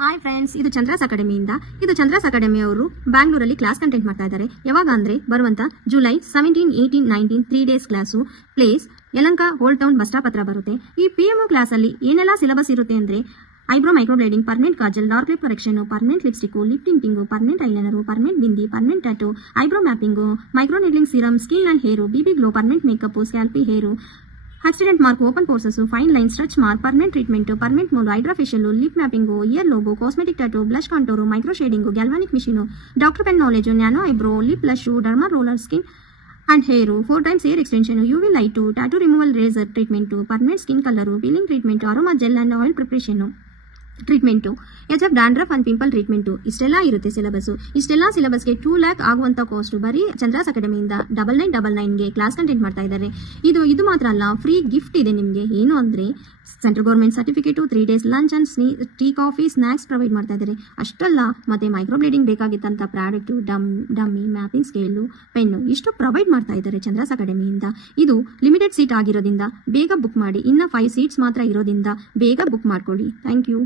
Hi friends, ಇದು ಚಂದ್ರಾಸ್ ಅಕಾಡೆಮಿಯಿಂದ. ಇದು Chandra's academy ಅವರು ಬ್ಯಾಂಗ್ಳೂರಲ್ಲಿ ಕ್ಲಾಸ್ ಕಂಟೆಂಟ್ ಮಾಡ್ತಾ ಇದ್ದಾರೆ. ಯಾವಾಗ ಅಂದ್ರೆ ಬರುವಂತ July 17, 18, 19 3 days class. Place Yelahanka old town bus stop ಹತ್ರ ಬರುತ್ತೆ. ಈ PMO ಕ್ಲಾಸ್ ಅಲ್ಲಿ ಏನೆಲ್ಲ ಸಿಲೆಬಸ್ ಇರುತ್ತೆ ಅಂದ್ರೆ eyebrow microblading, permanent kajal, dark lip correction, permanent lipstick, lip tinting, permanent eyeliner, permanent bindi, permanent tattoo, eyebrow mapping, micro needling serum, skin and hair, BB glow, permanent makeup, scalp hair, accident mark, open pores, fine line, stretch mark, permanent treatment, permanent mole, hydra facial, lip mapping, ear logo, cosmetic tattoo, blush contour, micro shading, galvanic machine, doctor pen knowledge, nano eyebrow, lip blush, derma roller, skin and hair, 4 times hair extension, UV light, tattoo removal, razor treatment, permanent skin color, peeling treatment, aroma gel and oil preparation treatment, HF dandruff and pimple treatment. ಇಷ್ಟೆಲ್ಲ ಇರುತ್ತೆ syllabus. ಇಷ್ಟೆಲ್ಲ ಸಿಲೆಬಸ್ಗೆ 2 lakh ಆಗುವಂತ cost ಬರೀ Chandra's ಅಕಾಡೆಮಿಯಿಂದ 9999ಗೆ class content ಮಾಡ್ತಾ ಇದ್ದಾರೆ. ಇದು ಮಾತ್ರ ಅಲ್ಲ, ಫ್ರೀ ಗಿಫ್ಟ್ ಇದೆ ನಿಮಗೆ. ಏನು ಅಂದ್ರೆ central government certificate, 3 days lunch and tea coffee snacks provide ಮಾಡ್ತಾ ಇದ್ದಾರೆ. ಅಷ್ಟಲ್ಲ, ಮತ್ತೆ ಮೈಕ್ರೋಬ್ಲೇಡಿಂಗ್ ಬೇಕಾಗಿತ್ತಂತ product, dummy, mapping scale, pen ಇಷ್ಟು ಪ್ರೊವೈಡ್ ಮಾಡ್ತಾ ಇದ್ದಾರೆ ಚಂದ್ರಾಸ್ ಅಕಾಡೆಮಿಯಿಂದ. ಇದು ಲಿಮಿಟೆಡ್ ಸೀಟ್ ಆಗಿರೋದ್ರಿಂದ ಬೇಗ ಬುಕ್ ಮಾಡಿ. ಇನ್ನ 5 seats ಮಾತ್ರ ಇರೋದ್ರಿಂದ ಬೇಗ ಬುಕ್ ಮಾಡ್ಕೊಳ್ಳಿ. Thank you.